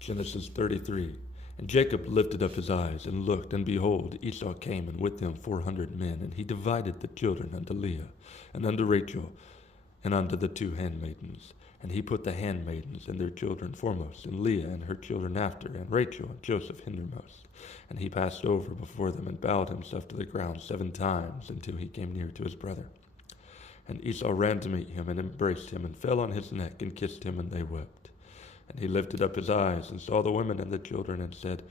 Genesis 33. And Jacob lifted up his eyes and looked, and behold, Esau came, and with him 400 men. And he divided the children unto Leah, and unto Rachel, and unto the two handmaidens. And he put the handmaidens and their children foremost, and Leah and her children after, and Rachel and Joseph hindermost. And he passed over before them, and bowed himself to the ground 7 times, until he came near to his brother. And Esau ran to meet him, and embraced him, and fell on his neck, and kissed him, and they wept. And he lifted up his eyes, and saw the women and the children, and said,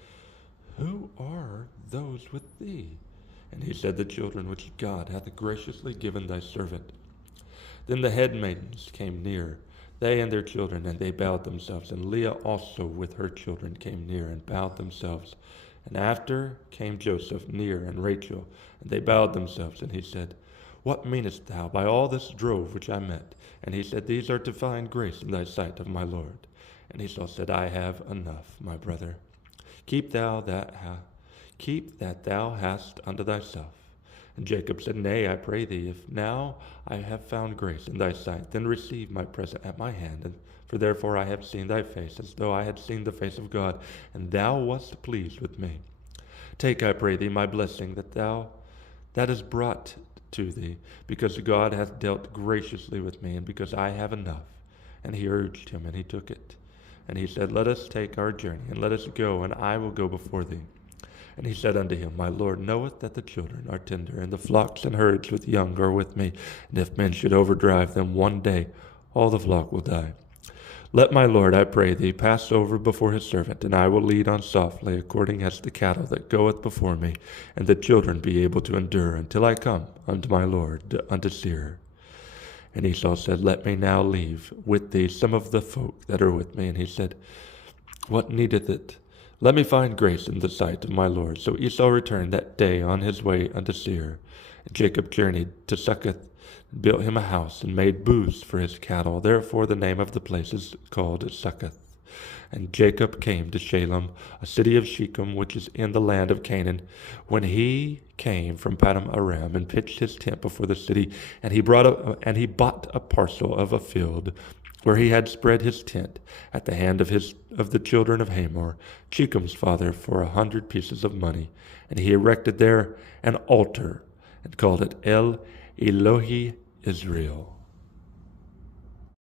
Who are those with thee? And he said, The children which God hath graciously given thy servant. Then the handmaidens came near, they and their children, and they bowed themselves. And Leah also with her children came near, and bowed themselves. And after came Joseph near, and Rachel, and they bowed themselves. And he said, What meanest thou by all this drove which I met? And he said, These are to find grace in thy sight of my Lord. And Esau said, I have enough, my brother. Keep that thou hast unto thyself. And Jacob said, Nay, I pray thee, if now I have found grace in thy sight, then receive my present at my hand. And for therefore I have seen thy face, as though I had seen the face of God, and thou wast pleased with me. Take, I pray thee, my blessing that is brought to thee, because God hath dealt graciously with me, and because I have enough. And he urged him, and he took it. And he said, Let us take our journey, and let us go, and I will go before thee. And he said unto him, My Lord knoweth that the children are tender, and the flocks and herds with young are with me. And if men should overdrive them one day, all the flock will die. Let my Lord, I pray thee, pass over before his servant, and I will lead on softly, according as the cattle that goeth before me, and the children be able to endure, until I come unto my Lord, unto Seir. And Esau said, Let me now leave with thee some of the folk that are with me. And he said, What needeth it? Let me find grace in the sight of my Lord. So Esau returned that day on his way unto Seir. And Jacob journeyed to Succoth, and built him a house, and made booths for his cattle. Therefore the name of the place is called Succoth. And Jacob came to Shalem, a city of Shechem, which is in the land of Canaan, when he came from Paddan Aram, and pitched his tent before the city. And he bought a parcel of a field, where he had spread his tent, at the hand of the children of Hamor, Shechem's father, for 100 pieces of money. And he erected there an altar, and called it El Elohi Israel.